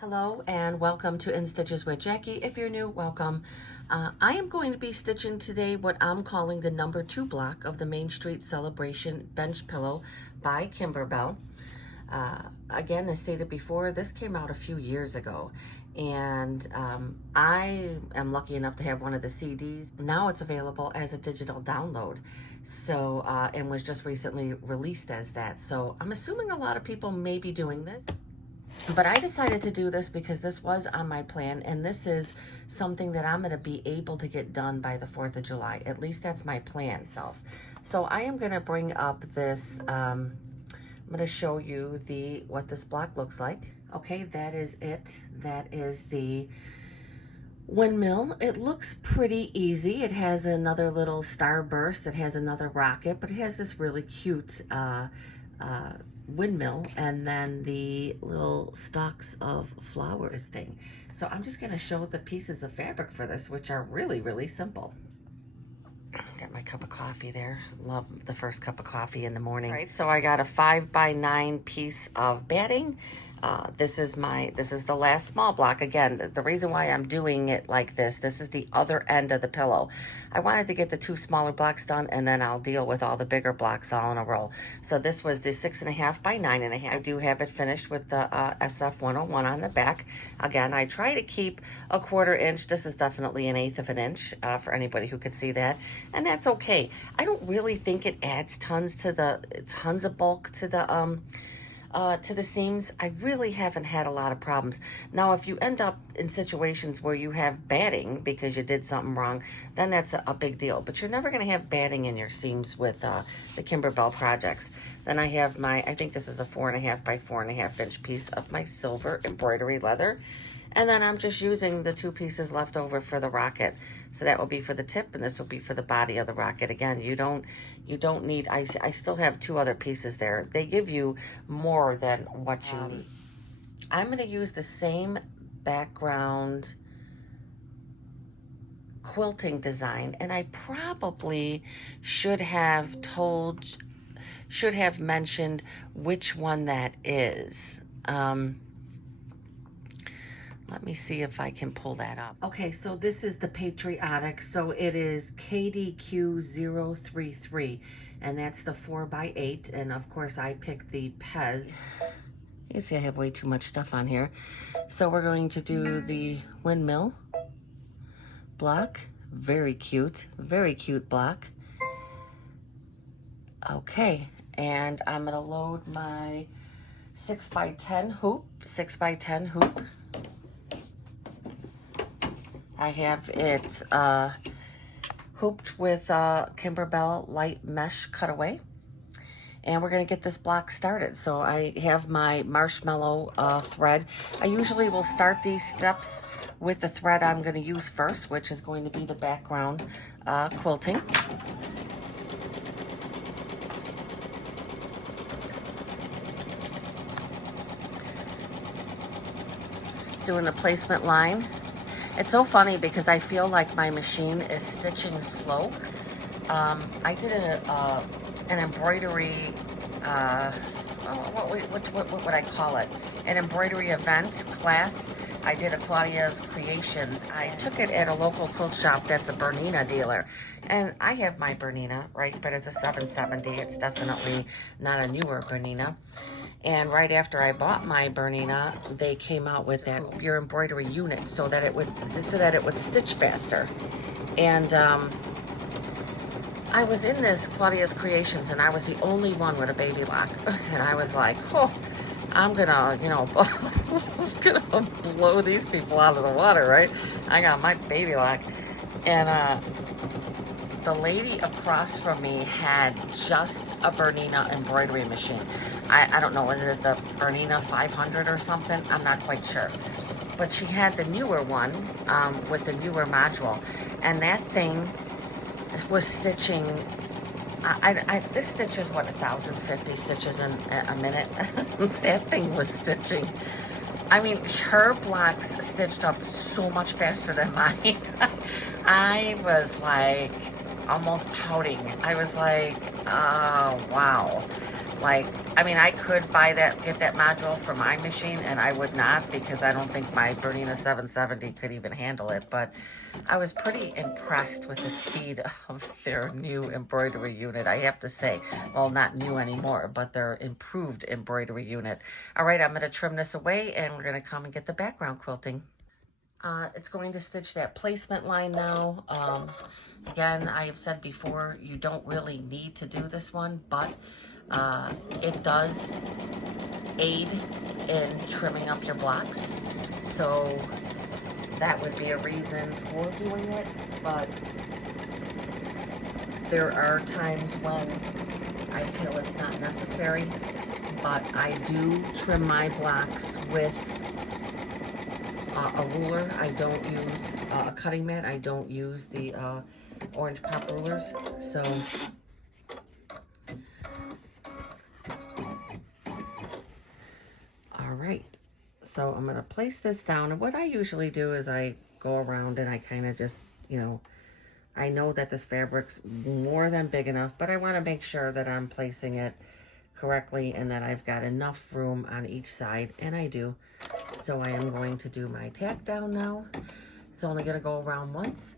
Hello and welcome to In Stitches with Jackie. If you're new, welcome. I am going to be stitching today what I'm calling the number 2 block of the Main Street Celebration bench pillow by Kimberbell. Again, as stated before, this came out a few years ago, and I am lucky enough to have one of the CDs. Now it's available as a digital download, so and was just recently released as that. So I'm assuming a lot of people may be doing this. But I decided to do this because this was on my plan, and this is something that I'm going to be able to get done by the 4th of July. At least that's my plan self. So I am going to bring up this, I'm going to show you what this block looks like. Okay, that is it. That is the windmill. It looks pretty easy. It has another little starburst. It has another rocket, but it has this really cute windmill, and then the little stalks of flowers thing. So I'm just going to show the pieces of fabric for this, which are really simple. Got my cup of coffee there. Love the first cup of coffee in the morning. All right, so I got a 5x9 piece of batting. This is the last small block. Again, the reason why I'm doing it like this is the other end of the pillow. I wanted to get the 2 smaller blocks done, and then I'll deal with all the bigger blocks all in a row. So this was the 6.5 by 9.5. I do have it finished with the SF 101 on the back. Again, I try to keep a 1/4 inch. This is definitely 1/8 of an inch for anybody who could see that, and that's okay. I don't really think it adds tons of bulk to the seams. I really haven't had a lot of problems. Now, if you end up in situations where you have batting because you did something wrong, then that's a big deal. But you're never going to have batting in your seams with the Kimberbell projects. Then I have I think this is a 4.5 by 4.5 inch piece of my silver embroidery leather. And then I'm just using the 2 pieces left over for the rocket. So that will be for the tip, and this will be for the body of the rocket. Again, you don't need, I still have 2 other pieces there. They give you more than what you need. I'm going to use the same background quilting design, and I probably should have mentioned which one that is. Let me see if I can pull that up. Okay, so this is the Patriotic. So it is KDQ033, and that's the 4x8. And of course, I picked the Pez. You see, I have way too much stuff on here. So we're going to do the windmill block. Very cute block. Okay, and I'm gonna load my 6x10 hoop. 6x10 hoop. I have it hooped with Kimberbell light mesh cutaway, and we're going to get this block started. So I have my marshmallow thread. I usually will start these steps with the thread I'm going to use first, which is going to be the background quilting. Doing the placement line. It's so funny because I feel like my machine is stitching slow. I did an embroidery, what would I call it? An embroidery event class. I did a Claudia's Creations. I took it at a local quilt shop that's a Bernina dealer. And I have my Bernina, right? But it's a 770. It's definitely not a newer Bernina. And right after I bought my Bernina, they came out with that your embroidery unit so that it would stitch faster. And I was in this Claudia's Creations, and I was the only one with a baby lock. And I was like, oh, I'm gonna, I'm gonna blow these people out of the water, right? I got my baby lock, and the lady across from me had just a Bernina embroidery machine. I don't know, was it the Bernina 500 or something? I'm not quite sure. But she had the newer one with the newer module. And that thing was stitching, this stitch is what, 1,050 stitches in a minute? That thing was stitching. I mean, her blocks stitched up so much faster than mine. I was like almost pouting. I was like, oh, wow. Like, I mean, I could buy that, get that module for my machine, and I would not, because I don't think my Bernina 770 could even handle it. But I was pretty impressed with the speed of their new embroidery unit, I have to say. Well, not new anymore, but their improved embroidery unit. All right, I'm going to trim this away, and we're going to come and get the background quilting. It's going to stitch that placement line now. Again, I have said before, you don't really need to do this one, but it does aid in trimming up your blocks. So that would be a reason for doing it, but there are times when I feel it's not necessary. But I do trim my blocks with a ruler. I don't use a cutting mat. I don't use the orange pop rulers. So all right, so I'm gonna place this down, and what I usually do is I go around and I kind of just, you know, I know that this fabric's more than big enough, but I want to make sure that I'm placing it correctly and that I've got enough room on each side, and I do. So I am going to do my tack down now. It's only going to go around once.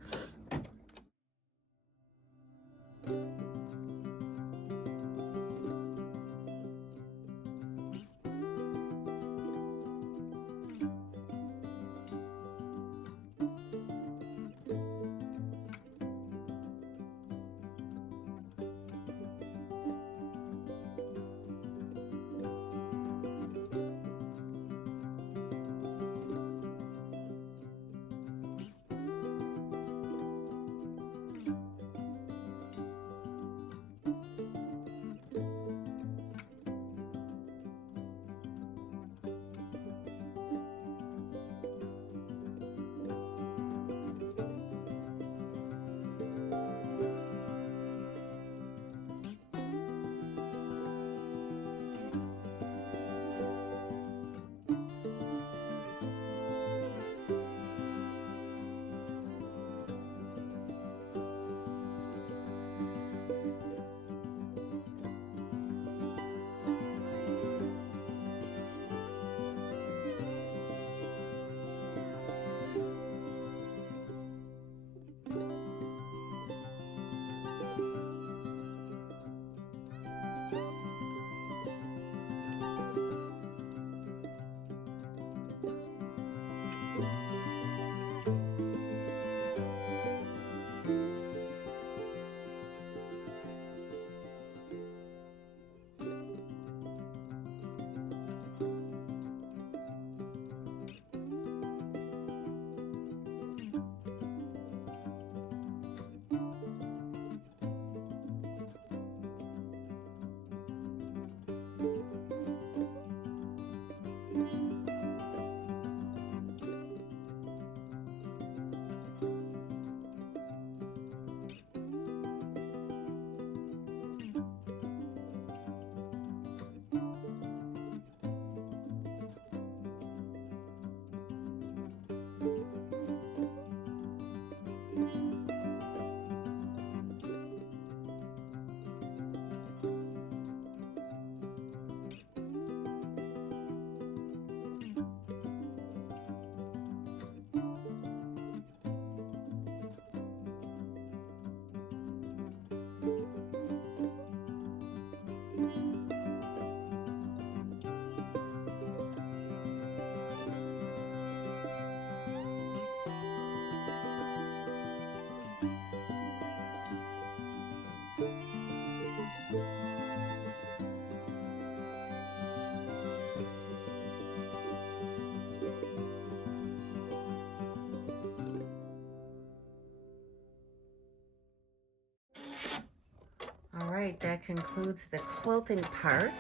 All right, that concludes the quilting part.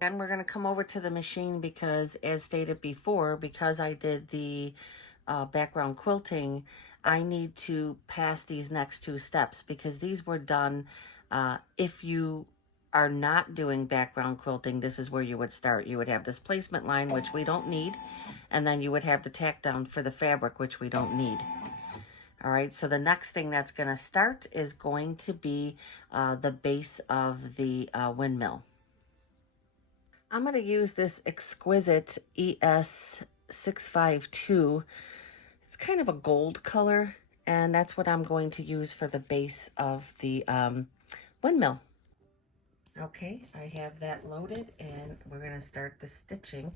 Then we're going to come over to the machine because, as stated before, because I did the background quilting, I need to pass these next two steps because these were done. If you are not doing background quilting, this is where you would start. You would have this placement line, which we don't need, and then you would have the tack down for the fabric, which we don't need. All right, so the next thing that's going to start is going to be the base of the windmill. I'm going to use this exquisite ES652. It's kind of a gold color, and that's what I'm going to use for the base of the windmill. Okay, I have that loaded, and we're going to start the stitching.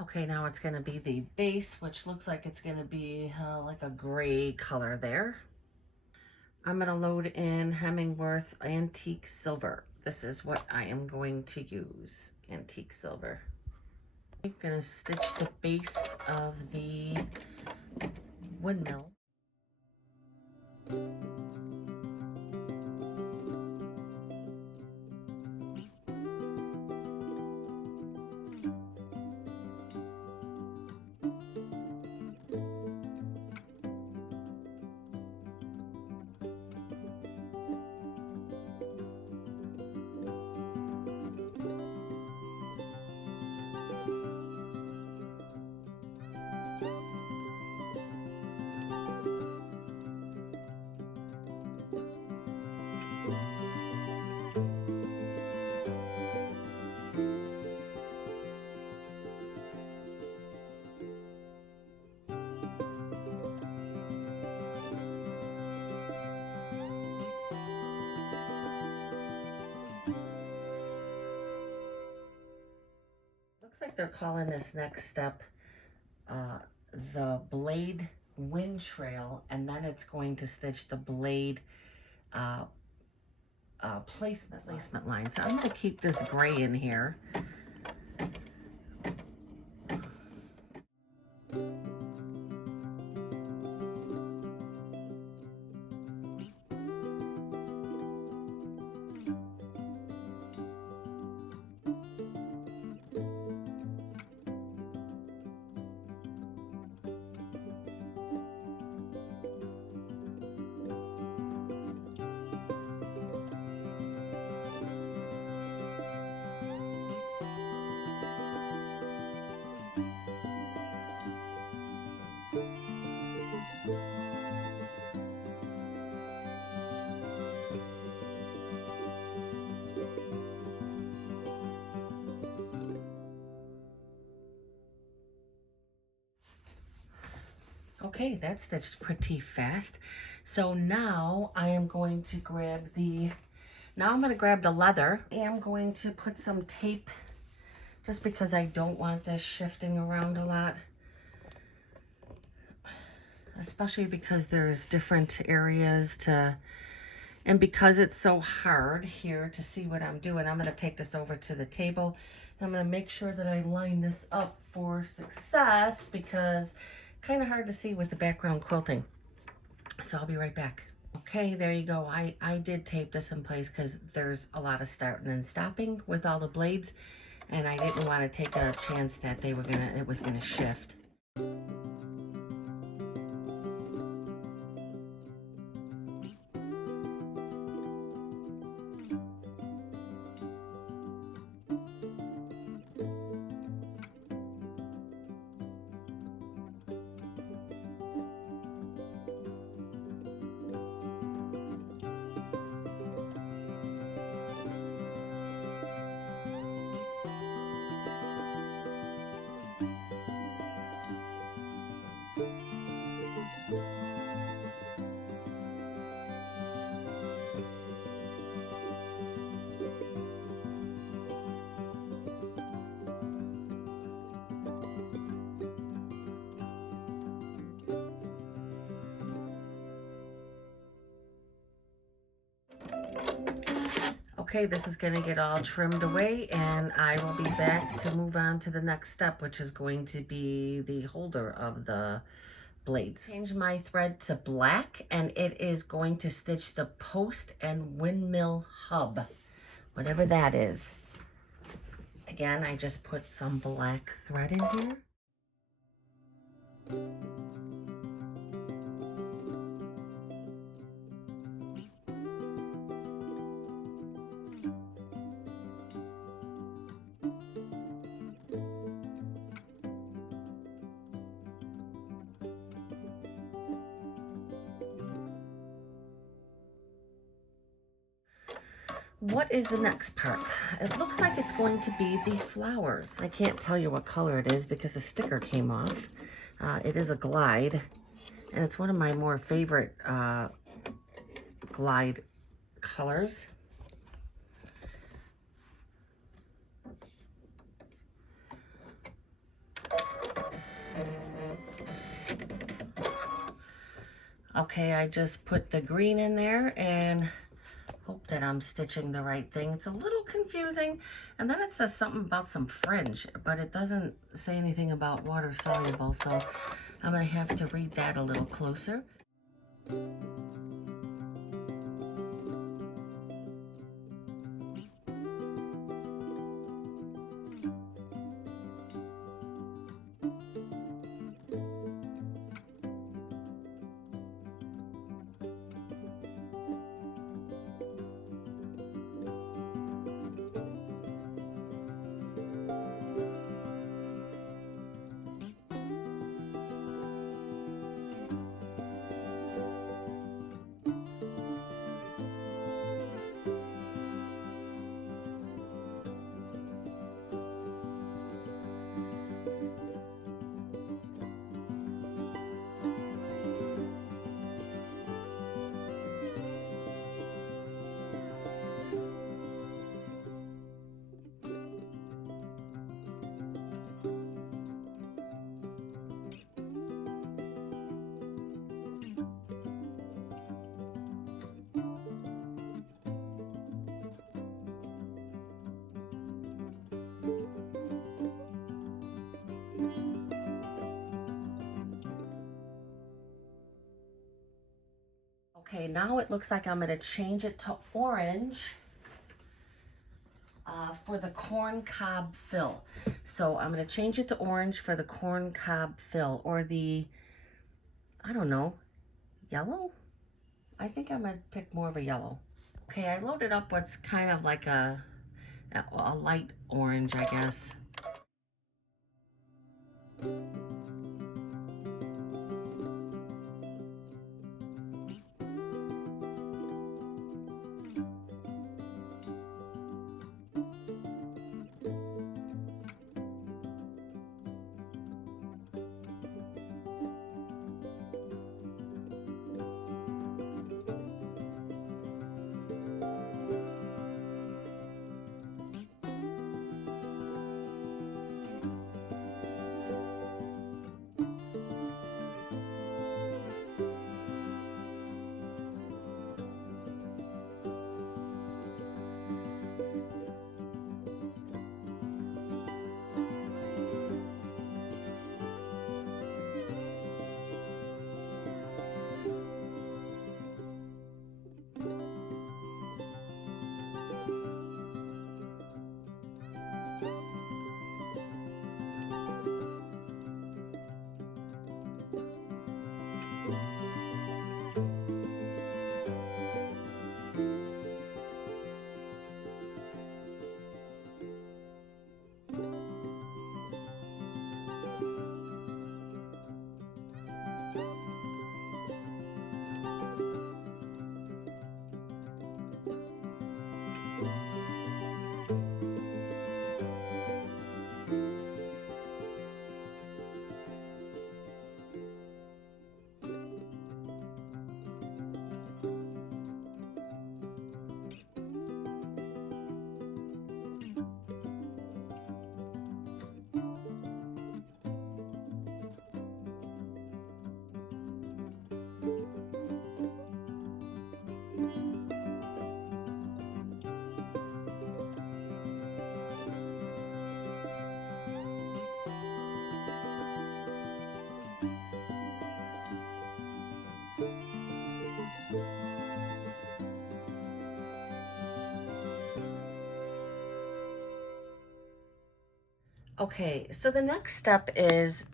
Okay, now it's going to be the base, which looks like it's going to be like a gray color there. I'm going to load in Hemingworth Antique Silver. This is what I am going to use, antique silver. I'm going to stitch the base of the windmill. Looks like they're calling this next step the blade wind trail, and then it's going to stitch the blade placement line. So I'm going to keep this gray in here. Okay, that's stitched pretty fast. So now I am going to grab the leather. I am going to put some tape just because I don't want this shifting around a lot. Especially because there's different areas to, and because it's so hard here to see what I'm doing, I'm gonna take this over to the table. I'm gonna make sure that I line this up for success because kind of hard to see with the background quilting. So I'll be right back. Okay, there you go. I did tape this in place because there's a lot of starting and stopping with all the blades, and I didn't want to take a chance that it was gonna shift. Okay, this is going to get all trimmed away, and I will be back to move on to the next step, which is going to be the holder of the blades. Change my thread to black, and it is going to stitch the post and windmill hub, whatever that is. Again, I just put some black thread in here. What is the next part? It looks like it's going to be the flowers. I can't tell you what color it is because the sticker came off. It is a glide, and it's one of my more favorite glide colors. Okay, I just put the green in there and hope that I'm stitching the right thing. It's a little confusing, and then it says something about some fringe, but it doesn't say anything about water soluble, so I'm gonna have to read that a little closer. Okay, now it looks like I'm going to change it to orange for the corn cob fill. So I'm going to change it to orange for the corn cob fill, or the, I don't know, yellow? I think I'm going to pick more of a yellow. Okay, I loaded up what's kind of like a light orange, I guess. Okay, so the next step is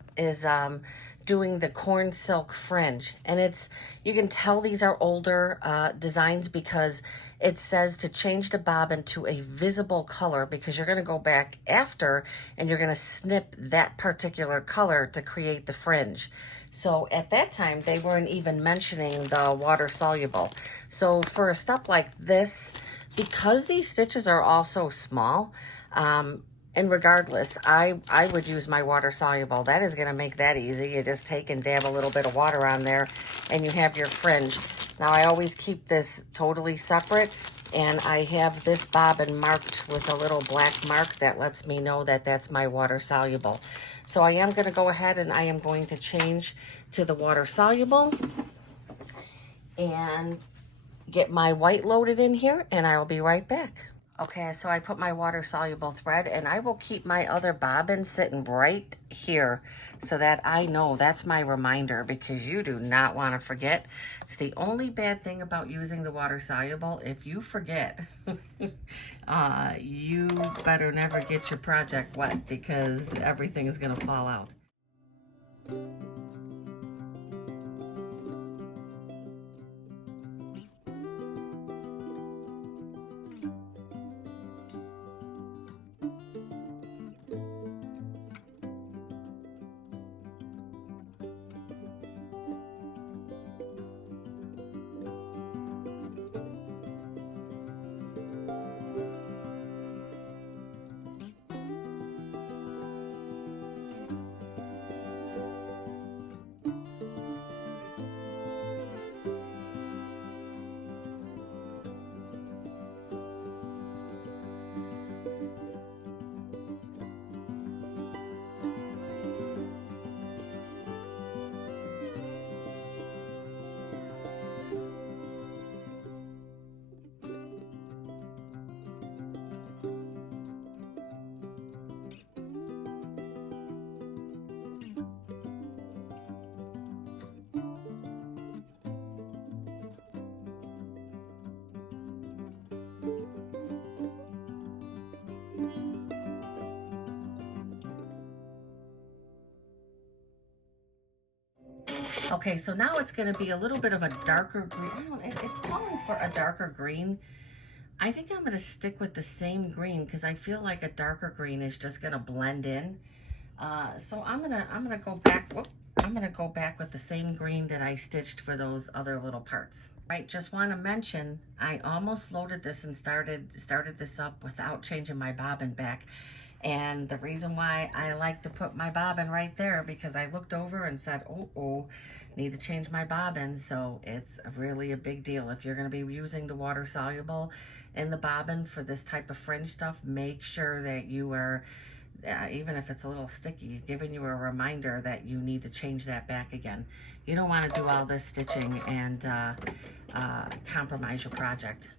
doing the corn silk fringe, and it's, you can tell these are older designs because it says to change the bobbin to a visible color, because you're going to go back after and you're going to snip that particular color to create the fringe. So at that time they weren't even mentioning the water soluble. So for a step like this, because these stitches are all so small, and regardless, I would use my water soluble. That is going to make that easy. You just take and dab a little bit of water on there and you have your fringe. Now I always keep this totally separate, and I have this bobbin marked with a little black mark that lets me know that that's my water soluble. So I am going to go ahead and I am going to change to the water soluble and get my white loaded in here, and I will be right back. Okay, so I put my water soluble thread, and I will keep my other bobbin sitting right here so that I know that's my reminder, because you do not want to forget. It's the only bad thing about using the water soluble. If you forget, you better never get your project wet, because everything is going to fall out. Okay, so now it's going to be a little bit of a darker green. I don't know, it's calling for a darker green. I think I'm going to stick with the same green because I feel like a darker green is just going to blend in. So I'm gonna go back. Whoop, I'm gonna go back with the same green that I stitched for those other little parts. Right, just want to mention I almost loaded this and started this up without changing my bobbin back. And the reason why I like to put my bobbin right there, because I looked over and said, oh, need to change my bobbin. So it's really a big deal. If you're going to be using the water soluble in the bobbin for this type of fringe stuff, make sure that you are, even if it's a little sticky, giving you a reminder that you need to change that back again. You don't want to do all this stitching and compromise your project.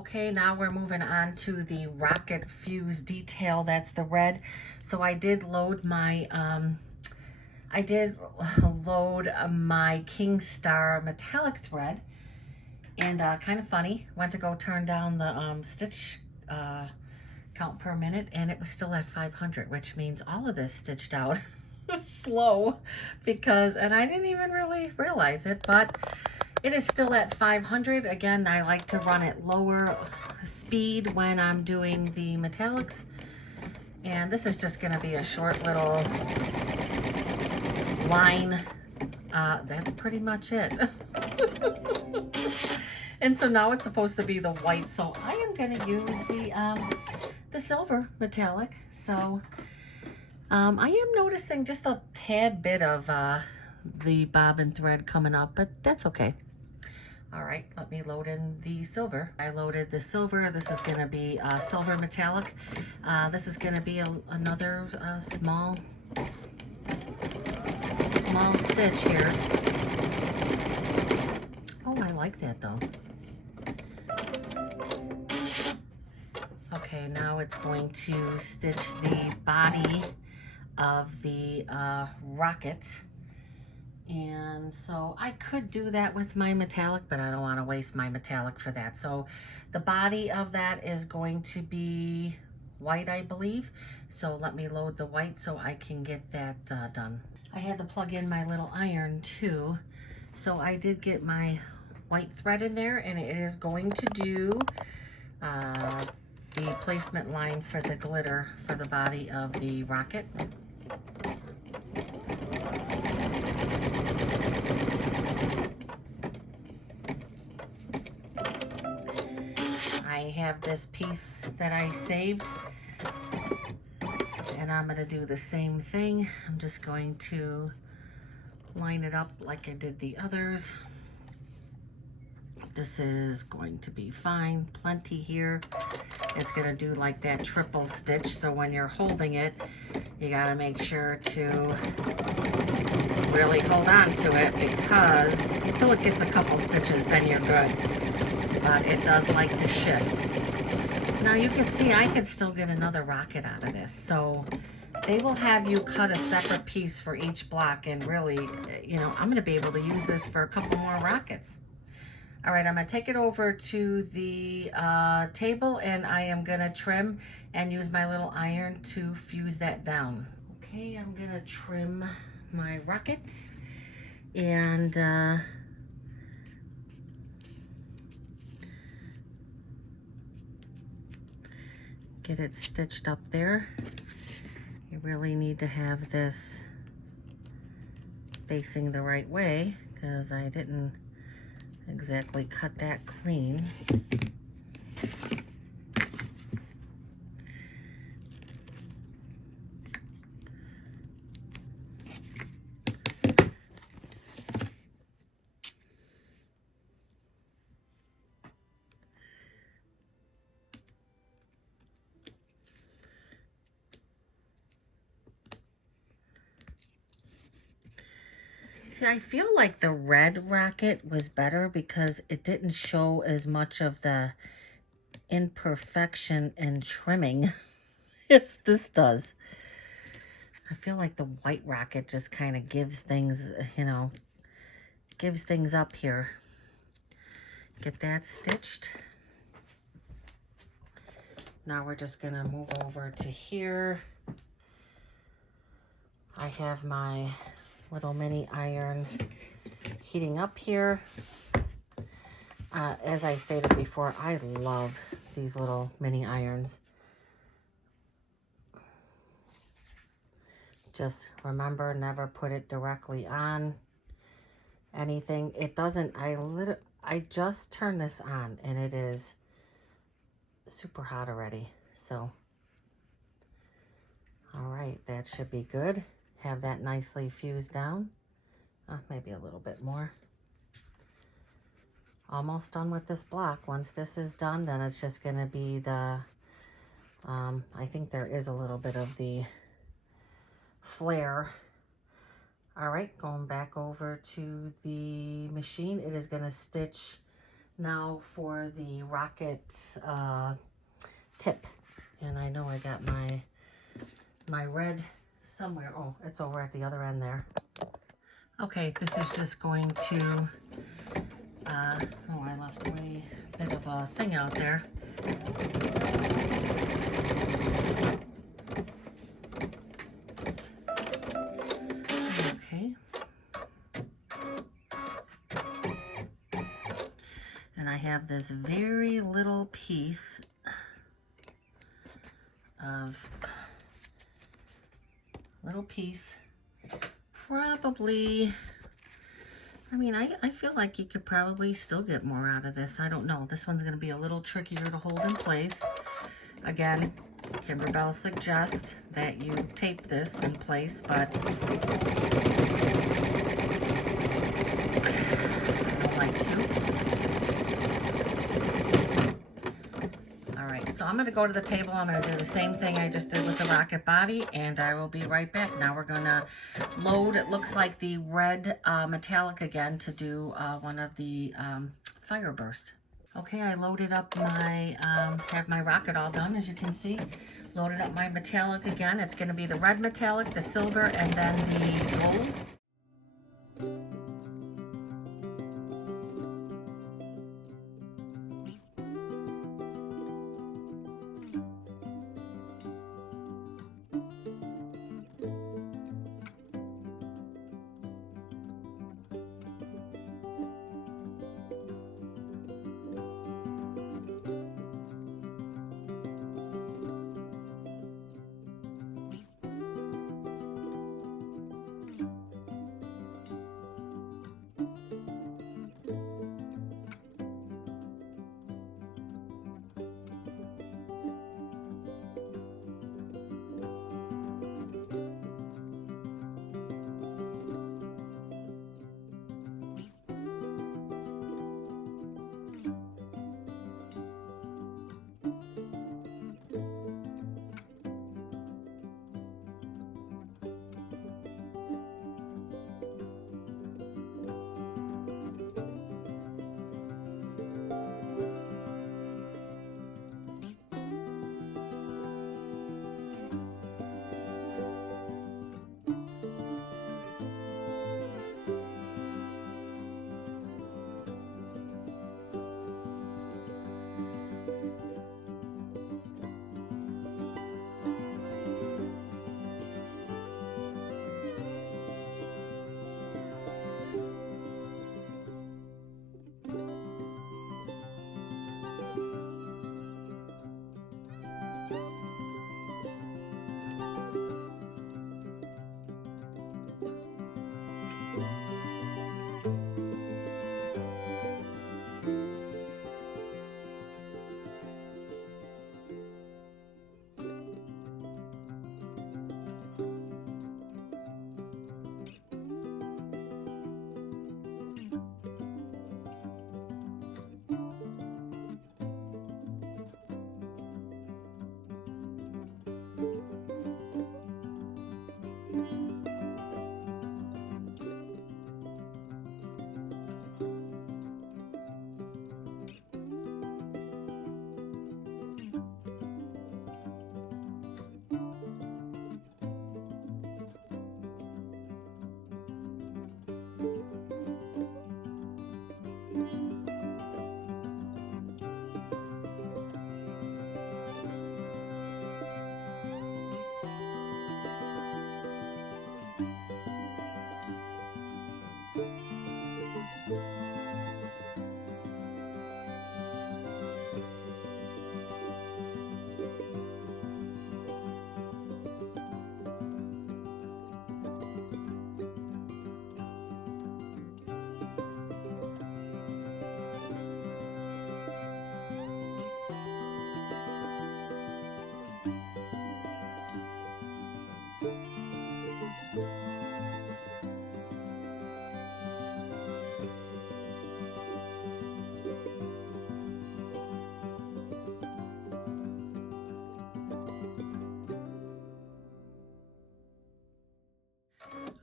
Okay, now we're moving on to the rocket fuse detail. That's the red. So I did load my King Star metallic thread, and kind of funny, went to go turn down the stitch count per minute, and it was still at 500, which means all of this stitched out slow, because, and I didn't even really realize it, but it is still at 500. Again, I like to run at lower speed when I'm doing the metallics, and this is just going to be a short little line. That's pretty much it. And so now it's supposed to be the white, so I am going to use the silver metallic. So I am noticing just a tad bit of the bobbin thread coming up, but that's okay. All right, let me load in the silver. I loaded the silver. This is going to be silver metallic. This is going to be another small stitch here. Oh, I like that though. Okay, now it's going to stitch the body of the rocket. And so I could do that with my metallic, but I don't want to waste my metallic for that. So the body of that is going to be white, I believe. So let me load the white so I can get that done. I had to plug in my little iron too. So I did get my white thread in there, and it is going to do the placement line for the glitter for the body of the rocket. I have this piece that I saved, and I'm going to do the same thing. I'm just going to line it up like I did the others. This is going to be fine, plenty here. It's going to do like that triple stitch, so when you're holding it, you got to make sure to really hold on to it, because until it gets a couple stitches, then you're good. But it does like to shift. Now you can see I can still get another rocket out of this. So they will have you cut a separate piece for each block, and really, you know, I'm going to be able to use this for a couple more rockets. All right, I'm going to take it over to the table, and I am going to trim and use my little iron to fuse that down. Okay, I'm going to trim my rocket, and get it stitched up there. You really need to have this facing the right way, because I didn't exactly cut that clean. See, I feel like the red rocket was better because it didn't show as much of the imperfection and trimming as this does. I feel like the white rocket just kind of gives things, you know, gives things up here. Get that stitched. Now we're just gonna move over to here. I have my little mini iron heating up here. As I stated before, I love these little mini irons. Just remember, never put it directly on anything. It doesn't, I just turned this on and it is super hot already. So, all right, that should be good. Have that nicely fused down. Maybe a little bit more. Almost done with this block. Once this is done, then it's just going to be the, I think there is a little bit of the flare. All right, going back over to the machine. It is going to stitch Now for the rocket tip. And I know I got my red somewhere. Oh, it's over at the other end there. Okay, this is just going to, oh, I left a wee bit of a thing out there. Okay. And I have this very little piece probably, I mean, I feel like you could probably still get more out of this. I don't know. This one's going to be a little trickier to hold in place. Again, Kimberbell suggests that you tape this in place, but I don't like to. Alright, so I'm going to go to the table. I'm going to do the same thing I just did with the rocket body, and I will be right back. Now we're going to load, it looks like the red metallic again to do one of the fire burst. Okay, I loaded up my, have my rocket all done, as you can see. Loaded up my metallic again. It's going to be the red metallic, the silver, and then the gold.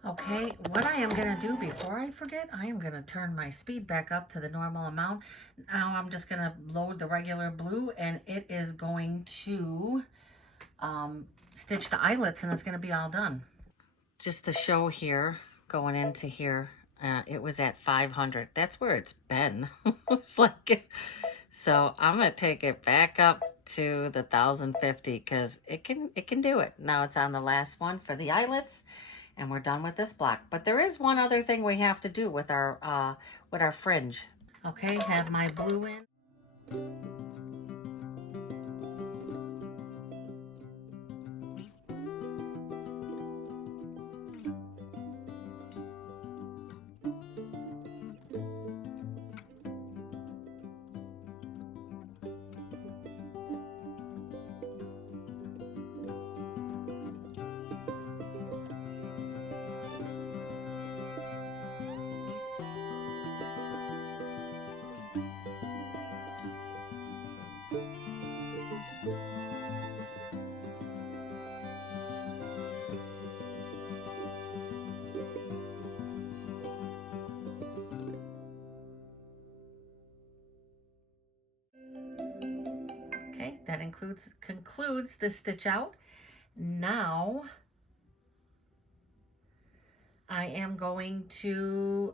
Okay, what I am going to do before I forget, I am going to turn my speed back up to the normal amount. Now I'm just going to load the regular blue, and it is going to stitch the eyelets, and it's going to be all done. Just to show here, going into here, it was at 500. That's where it's been. It's like, so I'm going to take it back up to the 1050 because it can do it. Now it's on the last one for the eyelets. And we're done with this block. But there is one other thing we have to do with our fringe. Okay, have my blue in. Okay, that concludes the stitch out. Now I am going to,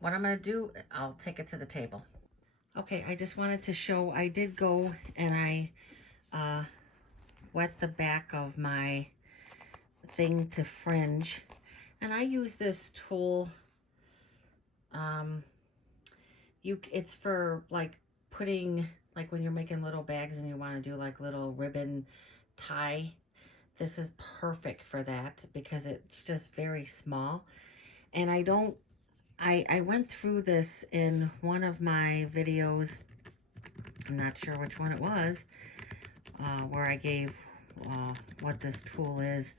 what I'm going to do, I'll take it to the table. Okay, I just wanted to show, I did go and I wet the back of my thing to fringe. And I use this tool, it's for like putting, like when you're making little bags and you want to do like little ribbon tie. This is perfect for that because it's just very small. And I went through this in one of my videos, I'm not sure which one it was, where I gave what this tool is,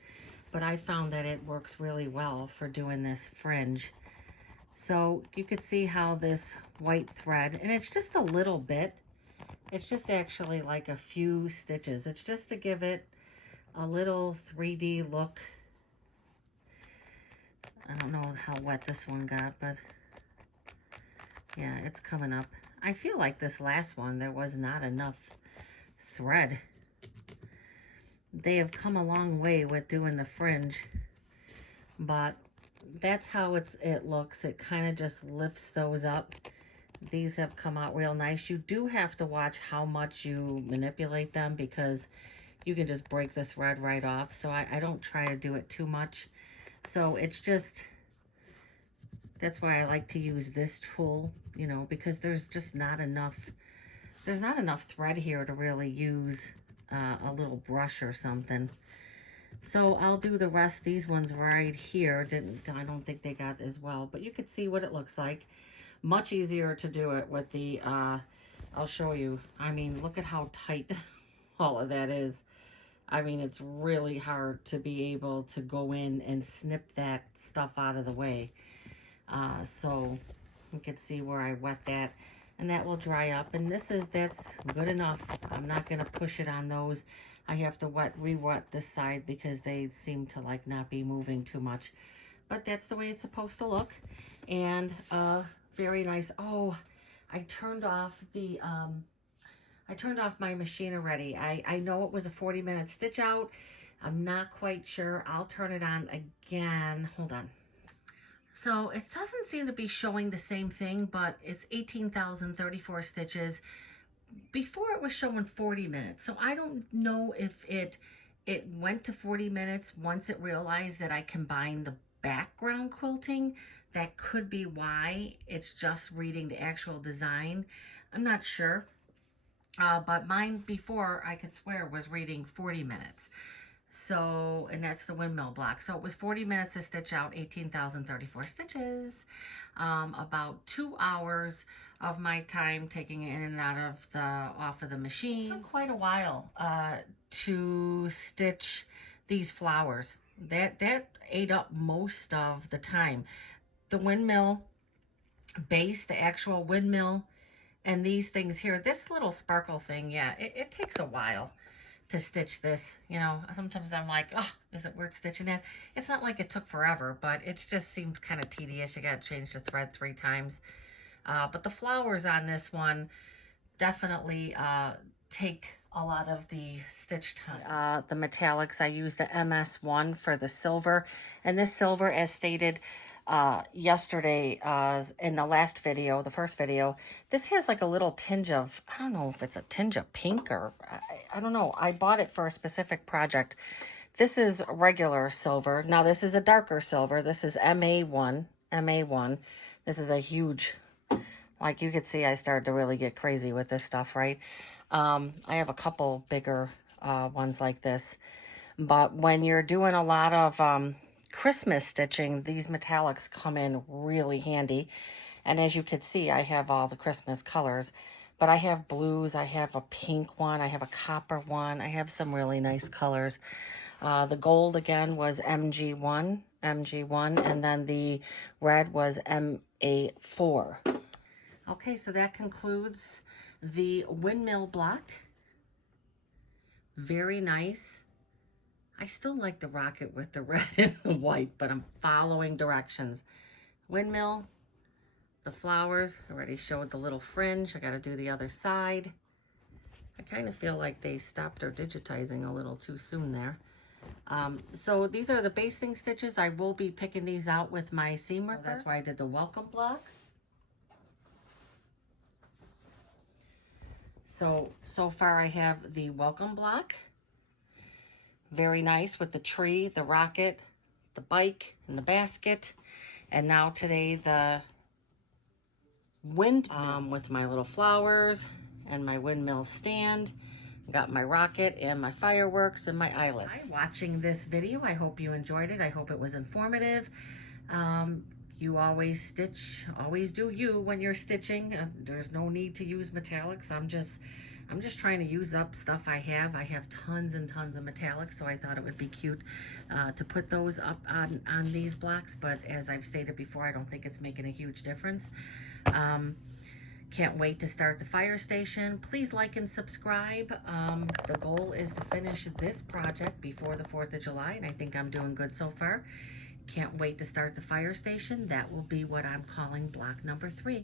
but I found that it works really well for doing this fringe. So you could see how this white thread, and it's just a little bit, it's just actually like a few stitches. It's just to give it a little 3D look. I don't know how wet this one got, but yeah, it's coming up. I feel like this last one, there was not enough thread. They have come a long way with doing the fringe, but that's how it looks. It kind of just lifts those up. These have come out real nice. You do have to watch how much you manipulate them because you can just break the thread right off. So I don't try to do it too much. So it's just, that's why I like to use this tool, you know, because there's just not enough, there's not enough thread here to really use a little brush or something. So I'll do the rest, these ones right here. I don't think they got as well, but you could see what it looks like. Much easier to do it with the, I'll show you. I mean, look at how tight all of that is. I mean, it's really hard to be able to go in and snip that stuff out of the way. So you can see where I wet that, and that will dry up. And that's good enough. I'm not going to push it on those. I have to re-wet this side because they seem to like not be moving too much. But that's the way it's supposed to look. And very nice. Oh, I turned off the my machine already. I know it was a 40-minute stitch out. I'm not quite sure. I'll turn it on again. Hold on. So it doesn't seem to be showing the same thing, but it's 18,034 stitches. Before it was showing 40 minutes. So I don't know if it went to 40 minutes once it realized that I combined the background quilting. That could be why it's just reading the actual design. I'm not sure. But mine before, I could swear, was reading 40 minutes. So, and that's the Windmill Block. So it was 40 minutes to stitch out 18,034 stitches. About 2 hours of my time taking it in and out of off of the machine. It took quite a while to stitch these flowers. That ate up most of the time. The windmill base, the actual windmill, and these things here, this little sparkle thing, yeah, it takes a while to stitch this. You know, sometimes I'm like, oh, is it worth stitching it? It's not like it took forever, but it just seems kind of tedious. You got to change the thread 3 times. But the flowers on this one definitely take a lot of the stitch time. The metallics, I used a MS1 for the silver. And this silver, as stated yesterday in the last video, the first video, this has like a little tinge of, I don't know if it's a tinge of pink or, I don't know. I bought it for a specific project. This is regular silver. Now this is a darker silver. This is MA1. This is a huge, like you could see, I started to really get crazy with this stuff, right? I have a couple bigger ones like this. But when you're doing a lot of Christmas stitching, these metallics come in really handy. And as you can see, I have all the Christmas colors. But I have blues, I have a pink one, I have a copper one, I have some really nice colors. The gold, again, was MG1, and then the red was MA4. Okay, so that concludes the windmill block. Very nice. I still like the rocket with the red and the white, but I'm following directions. Windmill, the flowers, already showed the little fringe. I got to do the other side. I kind of feel like they stopped their digitizing a little too soon there. So these are the basting stitches. I will be picking these out with my seam ripper. So that's why I did the welcome block. So far I have the welcome block. Very nice with the tree, the rocket, the bike, and the basket. And now today the windmill with my little flowers and my windmill stand. Got my rocket and my fireworks and my eyelets. Hi, watching this video. I hope you enjoyed it. I hope it was informative. You always stitch, always do you when you're stitching. There's no need to use metallics. I'm just trying to use up stuff I have. I have tons and tons of metallics, so I thought it would be cute to put those up on these blocks. But as I've stated before, I don't think it's making a huge difference. Can't wait to start the fire station. Please like and subscribe. The goal is to finish this project before the 4th of July, and I think I'm doing good so far. Can't wait to start the fire station. That will be what I'm calling block number 3.